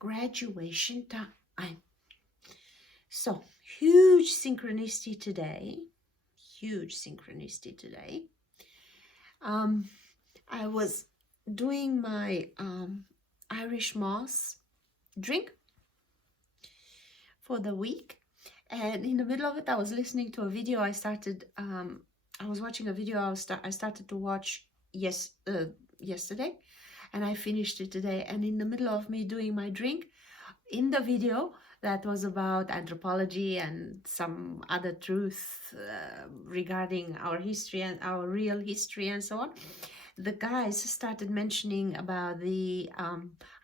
graduation time. So, huge synchronicity today. Huge synchronicity today. I was doing my Irish moss drink for the week, and in the middle of it I was listening to a video. I was watching a video I started to watch yesterday, and I finished it today. And in the middle of me doing my drink, in the video that was about anthropology and some other truth regarding our history and our real history and so on, the guys started mentioning about the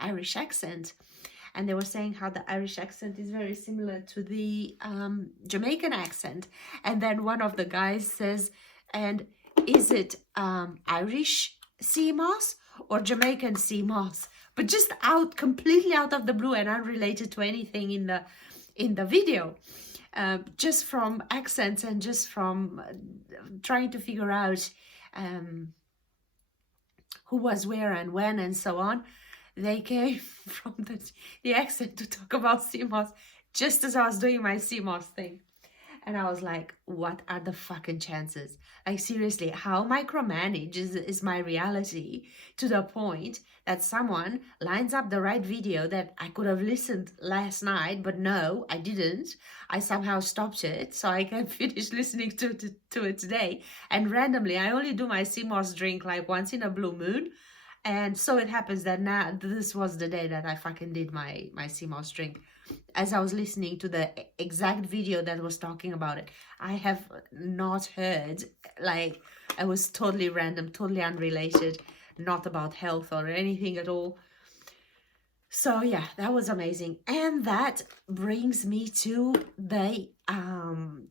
Irish accent, and they were saying how the Irish accent is very similar to the Jamaican accent. And then one of the guys says, and is it Irish sea moss or Jamaican sea moss? But just completely out of the blue and unrelated to anything in the video. Just from accents and just from trying to figure out who was where and when and so on, they came from the accent to talk about sea moss just as I was doing my sea moss thing. And I was like, what are the fucking chances? Like, seriously, how micromanaged is my reality to the point that someone lines up the right video that I could have listened last night, but no, I didn't. I somehow stopped it so I can finish listening to it today. And randomly, I only do my sea moss drink like once in a blue moon. And so it happens that now this was the day that I fucking did my sea moss drink. As I was listening to the exact video that was talking about it, I have not heard, like, it was totally random, totally unrelated, not about health or anything at all. So yeah, that was amazing. And that brings me to the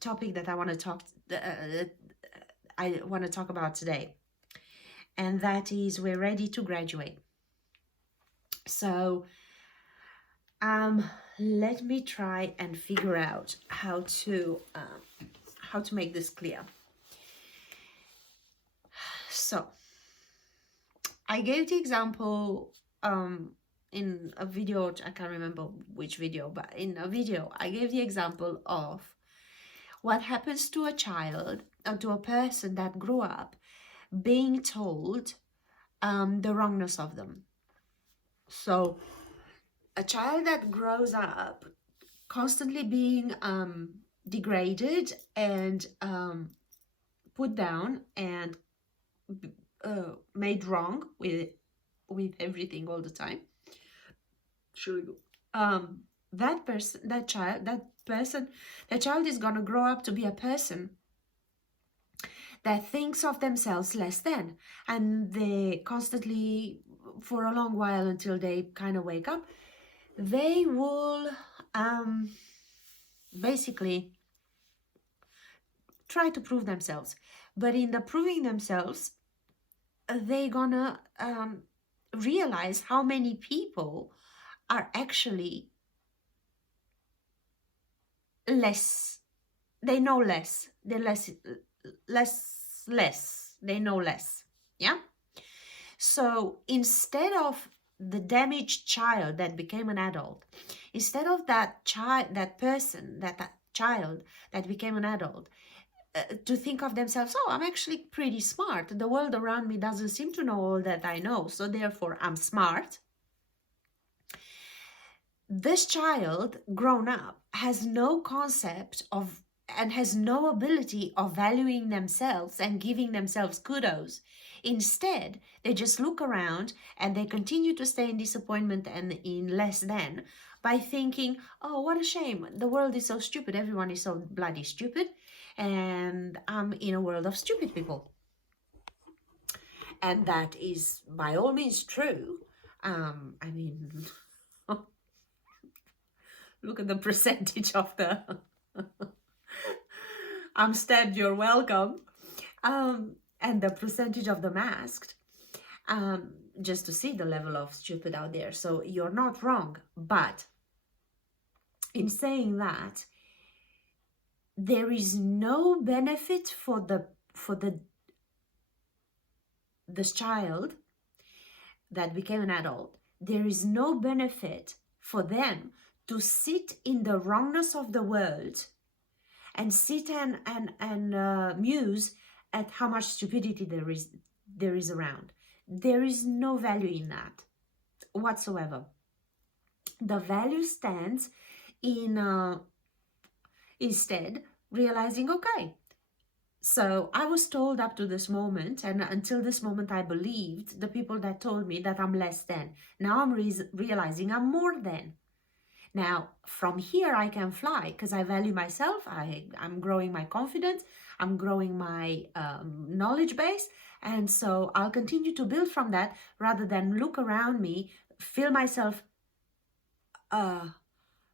topic that I want to talk about today. And that is, we're ready to graduate. So let me try and figure out how to make this clear. So I gave the example in a video, I can't remember which video, but in a video I gave the example of what happens to a child or to a person that grew up being told the wrongness of them. So a child that grows up constantly being degraded and put down and made wrong with everything all the time. That child is gonna grow up to be a person that thinks of themselves less than, and they constantly, for a long while until they kind of wake up, they will basically try to prove themselves. But in the proving themselves, they're gonna realize how many people are actually less. They know less. They're less. They know less. Yeah. So instead of the damaged child that became an adult, instead of that child that became an adult, to think of themselves, oh, I'm actually pretty smart. The world around me doesn't seem to know all that I know, so therefore I'm smart. This child grown up has no concept of and has no ability of valuing themselves and giving themselves kudos. Instead, they just look around and they continue to stay in disappointment and in less than by thinking, oh, what a shame. The world is so stupid. Everyone is so bloody stupid. And I'm in a world of stupid people. And that is by all means true. I mean, look at the percentage of the... I'm stabbed, you're welcome. And the percentage of the masked, just to see the level of stupid out there. So you're not wrong. But in saying that, there is no benefit for this child that became an adult. There is no benefit for them to sit in the wrongness of the world and sit and muse at how much stupidity there is around. There is no value in that whatsoever. The value stands in instead realizing, okay, so I was told up to this moment, and until this moment I believed the people that told me that I'm less than. Now I'm realizing I'm more than. Now from here I can fly because I value myself. I'm growing my confidence. I'm growing my knowledge base. And so I'll continue to build from that rather than look around me, feel myself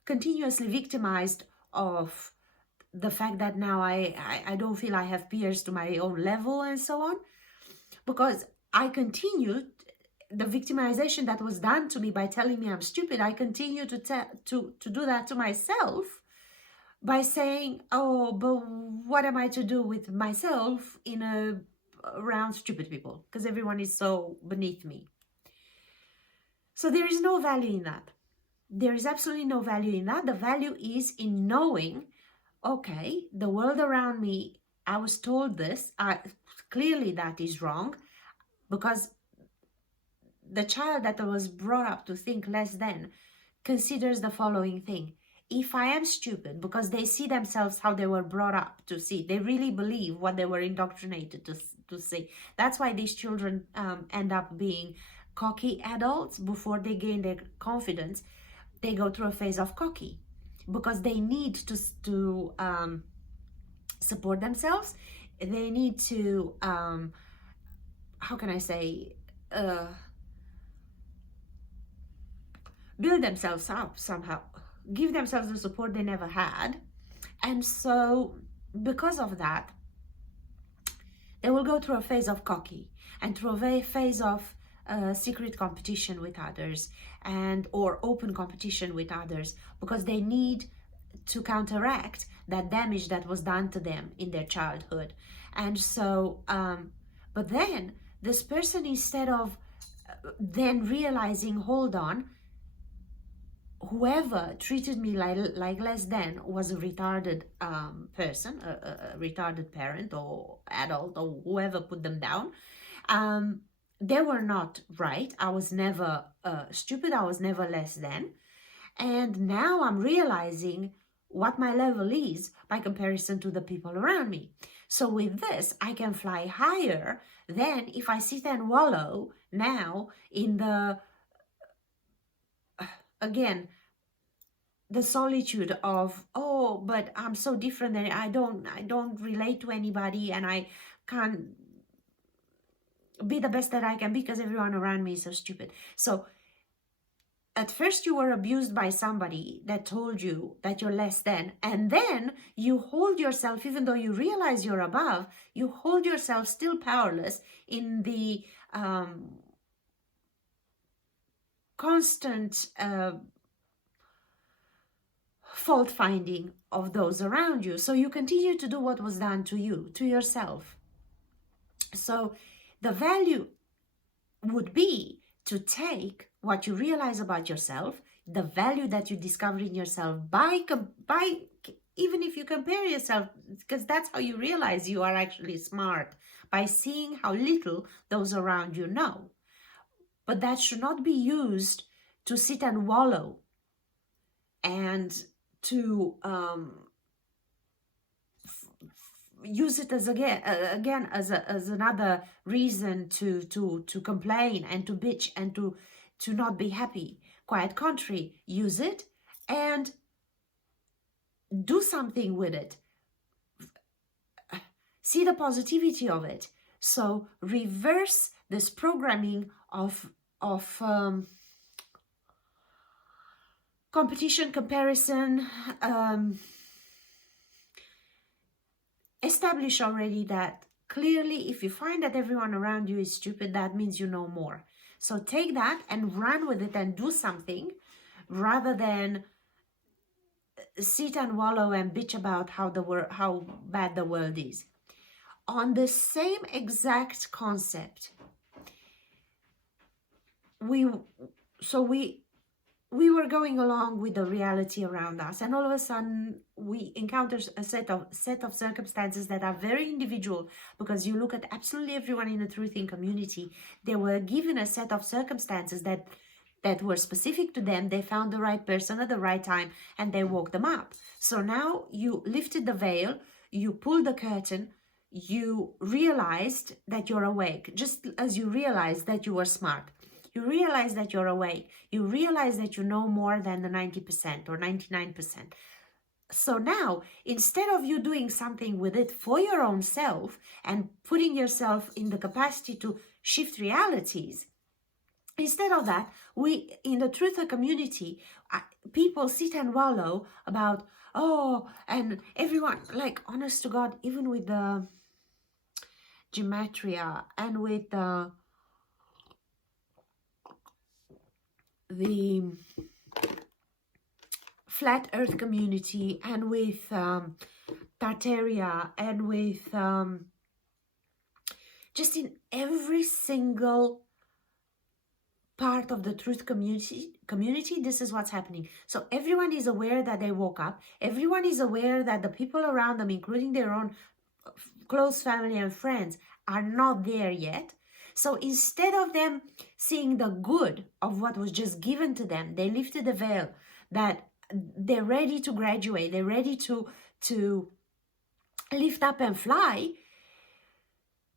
continuously victimized of the fact that now I don't feel I have peers to my own level and so on, because I continued the victimization that was done to me by telling me I'm stupid. I continue to do that to myself by saying, oh, but what am I to do with myself around stupid people, because everyone is so beneath me. So there is no value in that. There is absolutely no value in that. The value is in knowing, okay, the world around me, I was told this, clearly that is wrong, because the child that was brought up to think less than considers the following thing. If I am stupid, because they see themselves how they were brought up to see, they really believe what they were indoctrinated to see. That's why these children end up being cocky adults. Before they gain their confidence, they go through a phase of cocky, because they need to support themselves. They need to, how can I say, build themselves up somehow, give themselves the support they never had. And so because of that, they will go through a phase of cocky and through a phase of secret competition with others or open competition with others, because they need to counteract that damage that was done to them in their childhood. And so but then this person, instead of then realizing, hold on, whoever treated me like less than was a retarded person, a retarded parent or adult or whoever put them down. They were not right. I was never stupid. I was never less than. And now I'm realizing what my level is by comparison to the people around me. So with this, I can fly higher than if I sit and wallow now in the, again, the solitude of, oh, but I'm so different than I don't relate to anybody, and I can't be the best that I can because everyone around me is so stupid. So at first you were abused by somebody that told you that you're less than, and then you hold yourself, even though you realize you're above, you hold yourself still powerless in the constant fault finding of those around you. So you continue to do what was done to you, to yourself. So the value would be to take what you realize about yourself, the value that you discover in yourself by even if you compare yourself, because that's how you realize you are actually smart, by seeing how little those around you know. But that should not be used to sit and wallow and to use it as again as another reason to complain and to bitch and to not be happy. Quite contrary, use it and do something with it. See the positivity of it. So reverse this programming of competition, comparison. Establish already that clearly, if you find that everyone around you is stupid, that means you know more. So take that and run with it and do something, rather than sit and wallow and bitch about how bad the world is. On the same exact concept, we we were going along with the reality around us, and all of a sudden we encounter a set of circumstances that are very individual, because you look at absolutely everyone in the truthing community, they were given a set of circumstances that were specific to them. They found the right person at the right time and they woke them up. So now you lifted the veil, you pulled the curtain, you realized that you're awake, just as you realized that you were smart. You realize that you're awake. You realize that you know more than the 90% or 99%. So now, instead of you doing something with it for your own self and putting yourself in the capacity to shift realities, instead of that, we, in the truther community, people sit and wallow about, oh, and everyone, like, honest to God, even with the gematria and with the flat earth community and with Tartaria and with just in every single part of the truth community, this is what's happening. So everyone is aware that they woke up. Everyone is aware that the people around them, including their own close family and friends, are not there yet. So instead of them seeing the good of what was just given to them, they lifted the veil that they're ready to graduate, they're ready to lift up and fly.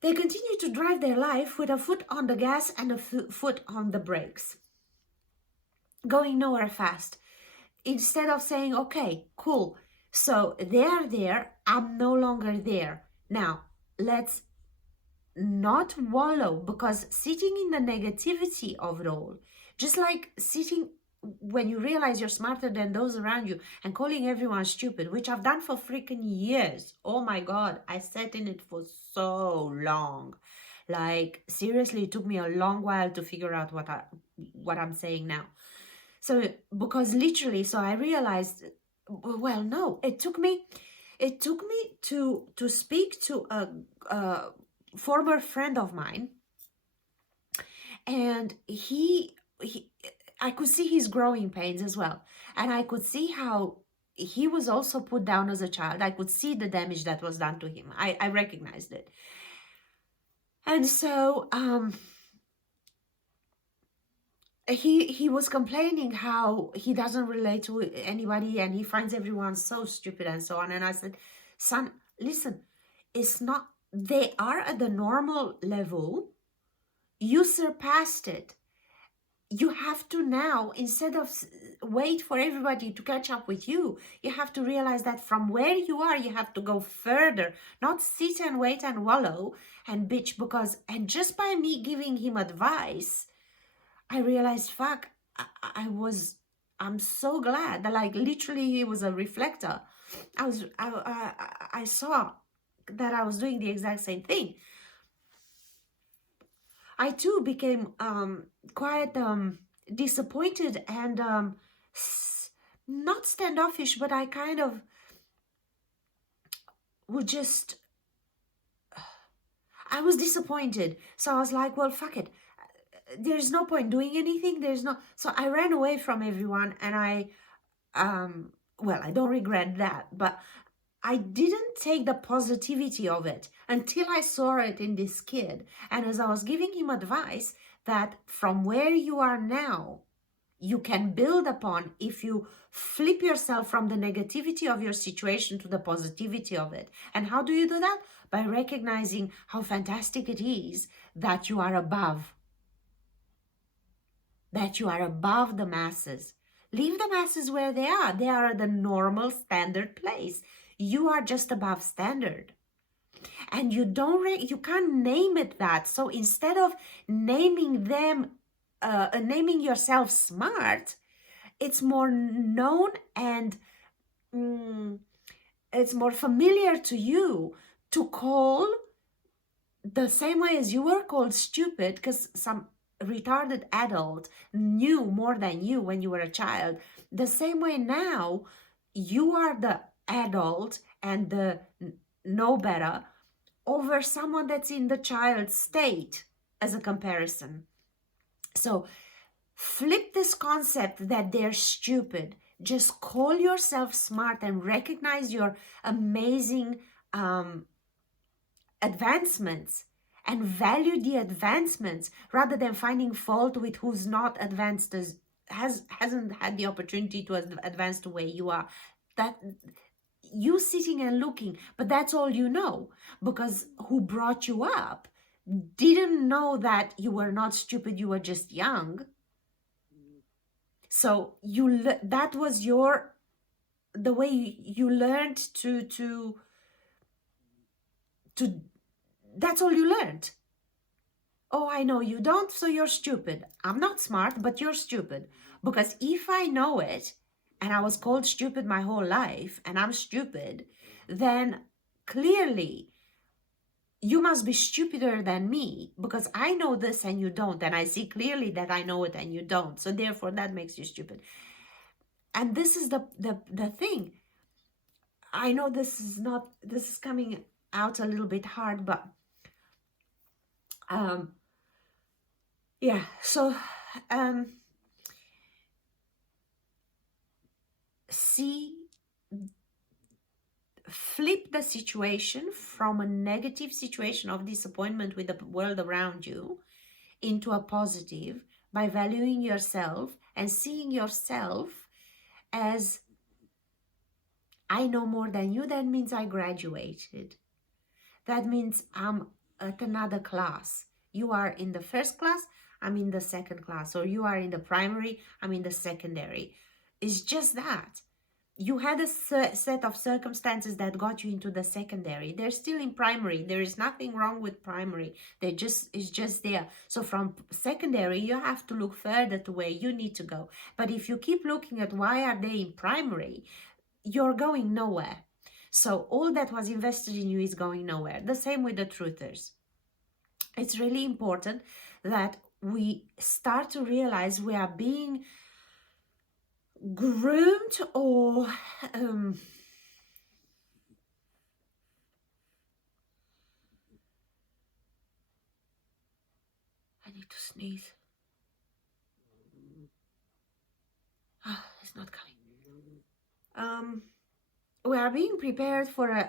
They continue to drive their life with a foot on the gas and a foot on the brakes, going nowhere fast. Instead of saying, okay, cool, so they're there, I'm no longer there. Now, let's not wallow, because sitting in the negativity of it all, just like sitting when you realize you're smarter than those around you and calling everyone stupid, which I've done for freaking years. Oh my God, I sat in it for so long. Like, seriously, it took me a long while to figure out what I'm saying now. So, because literally, so I realized, well, no, it took me to speak to a former friend of mine, and he I could see his growing pains as well. And I could see how he was also put down as a child. I could see the damage that was done to him. I recognized it. And so he was complaining how he doesn't relate to anybody and he finds everyone so stupid and so on. And I said, son, listen, it's not, they are at the normal level. You surpassed it. You have to now, instead of wait for everybody to catch up with you, you have to realize that from where you are, you have to go further, not sit and wait and wallow and bitch. Because, and just by me giving him advice, I realized, fuck, I'm so glad that, like, literally he was a reflector. I saw that I was doing the exact same thing. I too became quite disappointed and not standoffish, but I kind of would just, I was disappointed. So I was like, well, fuck it. There's no point doing anything. So I ran away from everyone, and well, I don't regret that, but I didn't take the positivity of it until I saw it in this kid. And as I was giving him advice that from where you are now, you can build upon if you flip yourself from the negativity of your situation to the positivity of it. And how do you do that? By recognizing how fantastic it is that you are above. That you are above the masses. Leave the masses where they are. They are at the normal standard place. You are just above standard. And you can't name it that. So instead of naming them, naming yourself smart, it's more known and it's more familiar to you to call the same way as you were called stupid, because some retarded adult knew more than you when you were a child. The same way now, you are the adult and the know better over someone that's in the child state as a comparison. So Flip this concept that they're stupid. Just call yourself smart and recognize your amazing advancements and value the advancements rather than finding fault with who's not advanced as hasn't had the opportunity to advance the way you are. That you sitting and looking, but that's all you know, because who brought you up didn't know that you were not stupid, you were just young. So that was the way you learned to that's all you learned. Oh, I know you don't, so you're stupid. I'm not smart, but you're stupid. Because if I know it, and I was called stupid my whole life, and I'm stupid, then clearly you must be stupider than me, because I know this and you don't, and I see clearly that I know it and you don't. So therefore, that makes you stupid. And this is the thing. I know this is coming out a little bit hard, but yeah, so flip the situation from a negative situation of disappointment with the world around you into a positive by valuing yourself and seeing yourself as, I know more than you. That means I graduated. That means I'm at another class. You are in the first class, I'm in the second class. Or you are in the primary, I'm in the secondary. It's just that. You had a set of circumstances that got you into the secondary. They're still in primary. There is nothing wrong with primary. It's just there. So from secondary, you have to look further to where you need to go. But if you keep looking at why are they in primary, you're going nowhere. So all that was invested in you is going nowhere. The same with the truthers. It's really important that we start to realize we are being groomed or I need to sneeze. It's not coming. We are being prepared for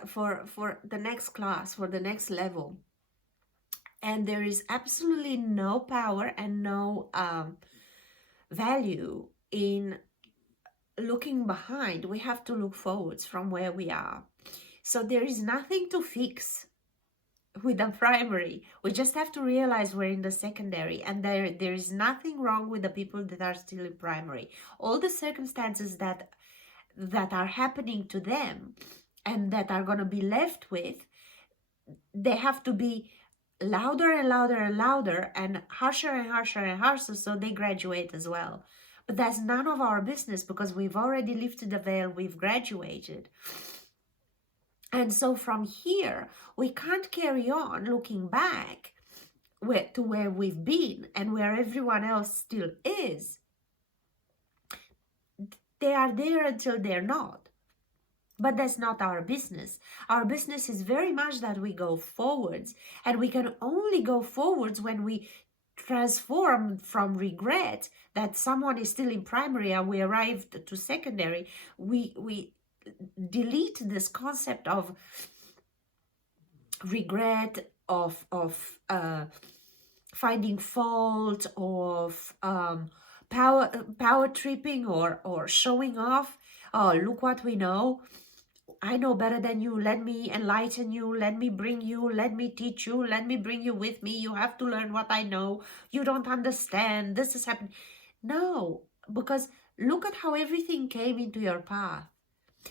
the next class, for the next level, and there is absolutely no power and no value in looking behind. We have to look forwards from where we are. So there is nothing to fix with the primary. We just have to realize we're in the secondary, and there is nothing wrong with the people that are still in primary. All the circumstances that are happening to them and that are going to be left with, they have to be louder and louder and louder and harsher and harsher and harsher, so they graduate as well. But that's none of our business, because we've already lifted the veil, we've graduated. And so from here, we can't carry on looking back to where we've been and where everyone else still is. They are there until they're not. But that's not our business. Our business is very much that we go forwards, and we can only go forwards when we transform from regret that someone is still in primary and we arrived to secondary. We delete this concept of regret, of finding fault, of power tripping or showing off. Oh, look what we know. I know better than you. Let me enlighten you. Let me bring you. Let me teach you. Let me bring you with me. You have to learn what I know. You don't understand. This is happening. No, because look at how everything came into your path.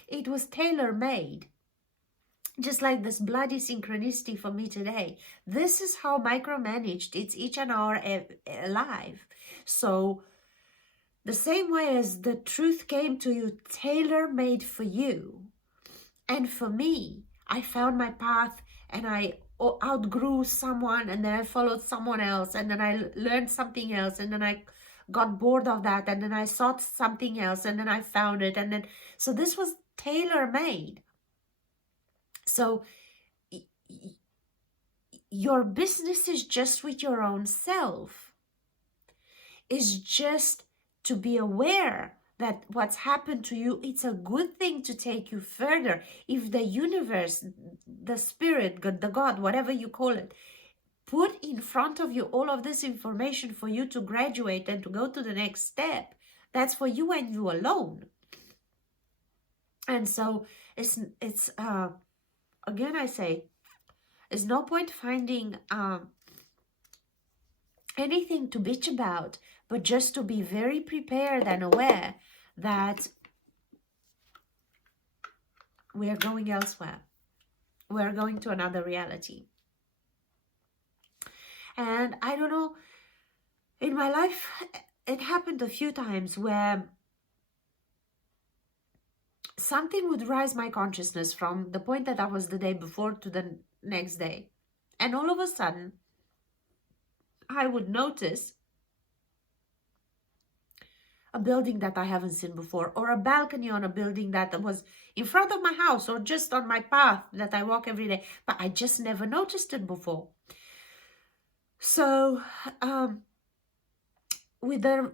It was tailor-made. Just like this bloody synchronicity for me today. This is how micromanaged it's each and our life. So the same way as the truth came to you, tailor-made for you. And for me, I found my path, and I outgrew someone, and then I followed someone else, and then I learned something else, and then I got bored of that, and then I sought something else, and then I found it, and then so this was tailor-made. So your business is just with your own self. is just to be aware that what's happened to you, it's a good thing to take you further. If the universe, the spirit, God, the God, whatever you call it, put in front of you all of this information for you to graduate and to go to the next step, that's for you and you alone. And so it's again, I say, there's no point finding anything to bitch about, but just to be very prepared and aware that we are going elsewhere. We are going to another reality. And I don't know, in my life, it happened a few times where something would rise my consciousness from the point that I was the day before to the next day. And all of a sudden, I would notice a building that I haven't seen before, or a balcony on a building that was in front of my house or just on my path that I walk every day, but I just never noticed it before. So with the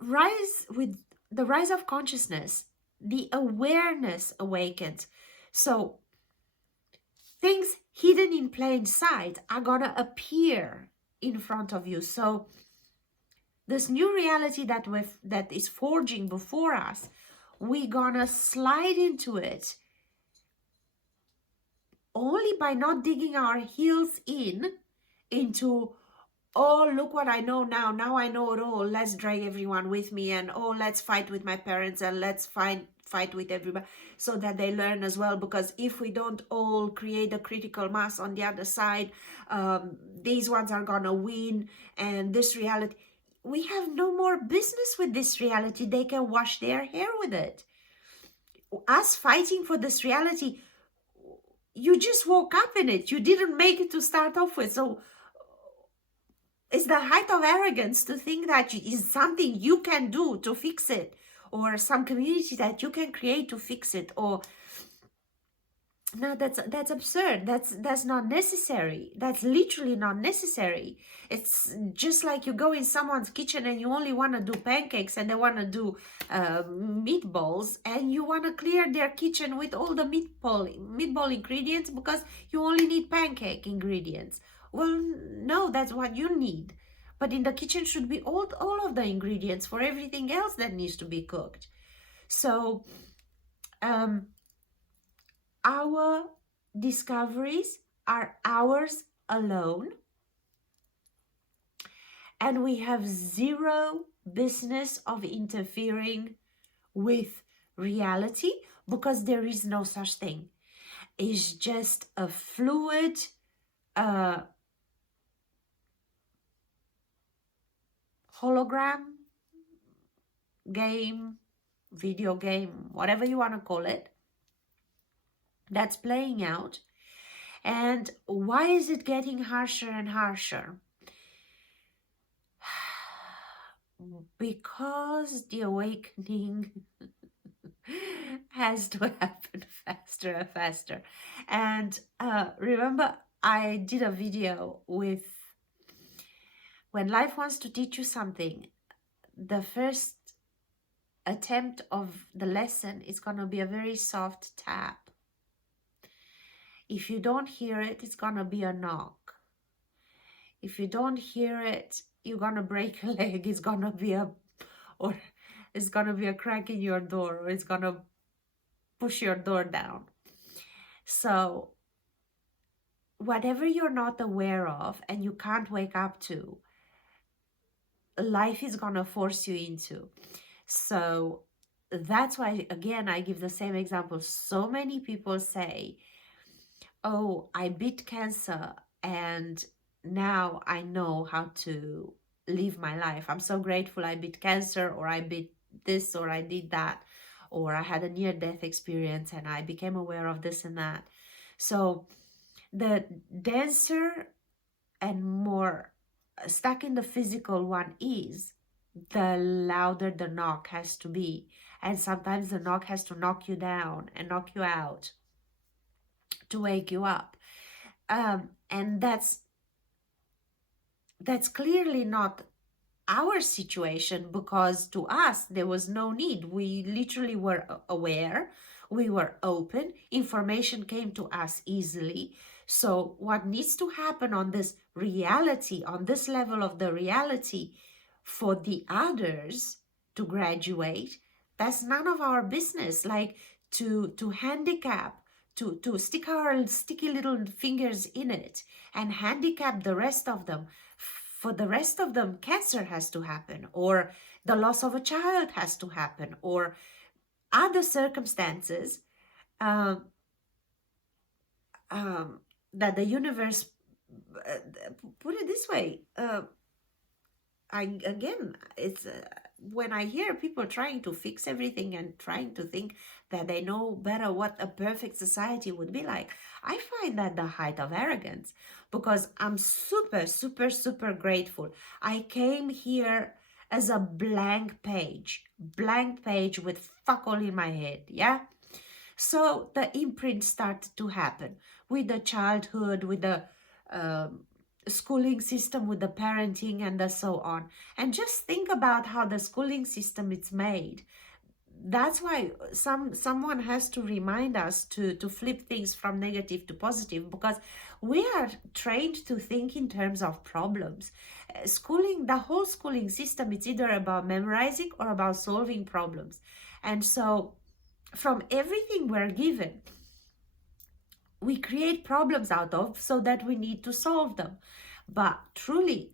rise of consciousness, the awareness awakens. So things hidden in plain sight are gonna appear in front of you. So this new reality that is forging before us, we're gonna slide into it only by not digging our heels into, oh, look what I know now. Now I know it all. Let's drag everyone with me, and oh, let's fight with my parents, and let's fight with everybody so that they learn as well. Because if we don't all create a critical mass on the other side, these ones are gonna win, and this reality, we have no more business with this reality. They can wash their hair with it. Us fighting for this reality, you just woke up in it. You didn't make it to start off with. So it's the height of arrogance to think that it is something you can do to fix it, or some community that you can create to fix it, or no, that's absurd. That's not necessary. That's literally not necessary. It's just like you go in someone's kitchen and you only want to do pancakes, and they want to do meatballs, and you want to clear their kitchen with all the meatball ingredients because you only need pancake ingredients. Well, no, that's what you need. But in the kitchen should be all of the ingredients for everything else that needs to be cooked. So our discoveries are ours alone, and we have zero business of interfering with reality, because there is no such thing. It's just a fluid hologram game, video game, whatever you want to call it, that's playing out. And why is it getting harsher and harsher? Because the awakening has to happen faster and faster. And remember, I did a video with, when life wants to teach you something, the first attempt of the lesson is going to be a very soft tap. If you don't hear it, it's going to be a knock. If you don't hear it, you're going to break a leg. It's going to be a crack in your door, or it's going to push your door down. So whatever you're not aware of and you can't wake up to, life is going to force you into. So that's why, again, I give the same example. So many people say, oh, I beat cancer and now I know how to live my life. I'm so grateful I beat cancer, or I beat this, or I did that, or I had a near-death experience and I became aware of this and that. So the denser and more stuck in the physical one is, the louder the knock has to be. And sometimes the knock has to knock you down and knock you out to wake you up. And that's clearly not our situation, because to us there was no need. We literally were aware, we were open, information came to us easily. So what needs to happen on this reality, on this level of the reality, for the others to graduate, that's none of our business. Like to handicap, to stick our sticky little fingers in it and handicap the rest of them. For the rest of them, cancer has to happen, or the loss of a child has to happen, or other circumstances um, that the universe, put it this way, it's when I hear people trying to fix everything and trying to think that they know better what a perfect society would be like, I find that the height of arrogance, because I'm super, super, super grateful. I came here as a blank page with fuck all in my head, yeah? So the imprint started to happen with the childhood, with the schooling system, with the parenting and the so on. And just think about how the schooling system is made. That's why someone has to remind us to flip things from negative to positive, because we are trained to think in terms of problems. Schooling, the whole schooling system, it's either about memorizing or about solving problems. And so from everything we're given, we create problems out of, so that we need to solve them. But truly,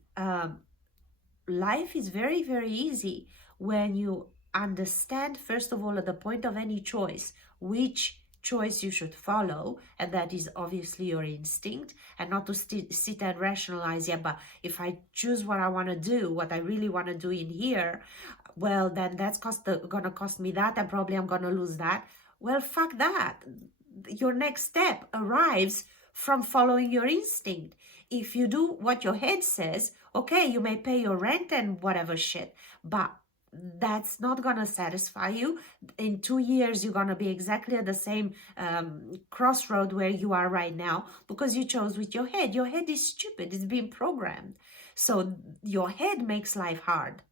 life is very, very easy when you understand, first of all, at the point of any choice, which choice you should follow, and that is obviously your instinct, and not to sit and rationalize, yeah, but if I choose what I want to do, what I really want to do in here, well, then that's gonna cost me that, and probably I'm gonna lose that. Well, fuck that. Your next step arrives from following your instinct. If you do what your head says, okay, you may pay your rent and whatever shit, but that's not gonna satisfy you. In 2 years, you're gonna be exactly at the same crossroad where you are right now, because you chose with your head. Your head is stupid, it's been programmed. So your head makes life hard.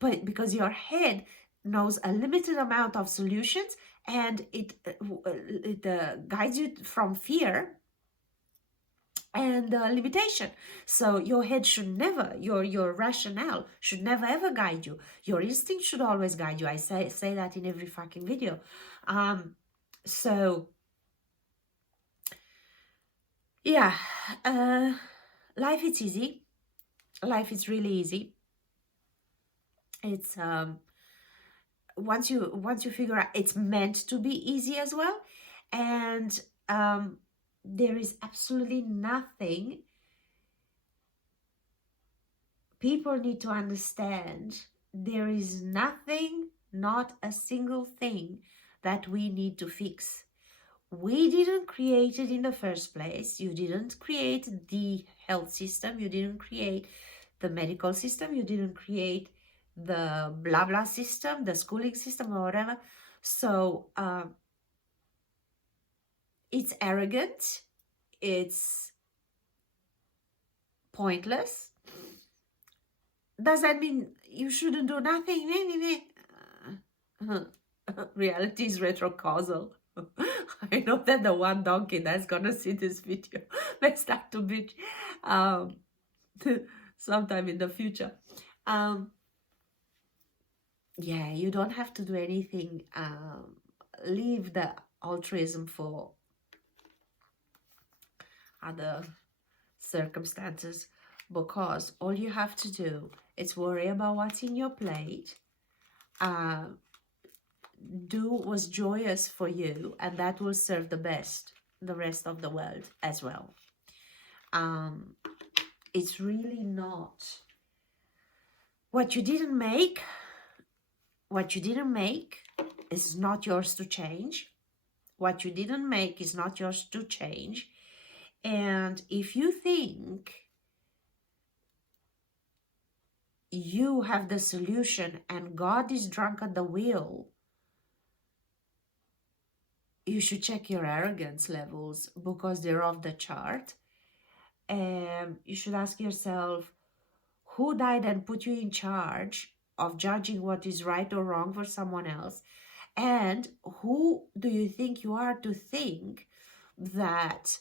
But because your head knows a limited amount of solutions, and it guides you from fear and limitation. So your head should never, your rationale should never ever guide you. Your instinct should always guide you. I say that in every fucking video. So yeah, life is easy. Life is really easy. It's once you figure out, it's meant to be easy as well. And there is absolutely nothing. People need to understand, there is nothing, not a single thing, that we need to fix. We didn't create it in the first place. You didn't create the health system. You didn't create the medical system. You didn't create the blah blah system, the schooling system, or whatever. So it's arrogant, it's pointless. Does that mean you shouldn't do nothing? Reality is retrocausal. I know that the one donkey that's gonna see this video may start to bitch sometime in the future. Yeah, you don't have to do anything. Leave the altruism for other circumstances, because all you have to do is worry about what's in your plate. Do what's joyous for you, and that will serve the rest of the world as well. It's really not what you didn't make. What you didn't make is not yours to change. What you didn't make is not yours to change. And if you think you have the solution and God is drunk at the wheel, you should check your arrogance levels, because they're off the chart. And you should ask yourself, Who died and put you in charge of judging what is right or wrong for someone else? And who do you think you are to think that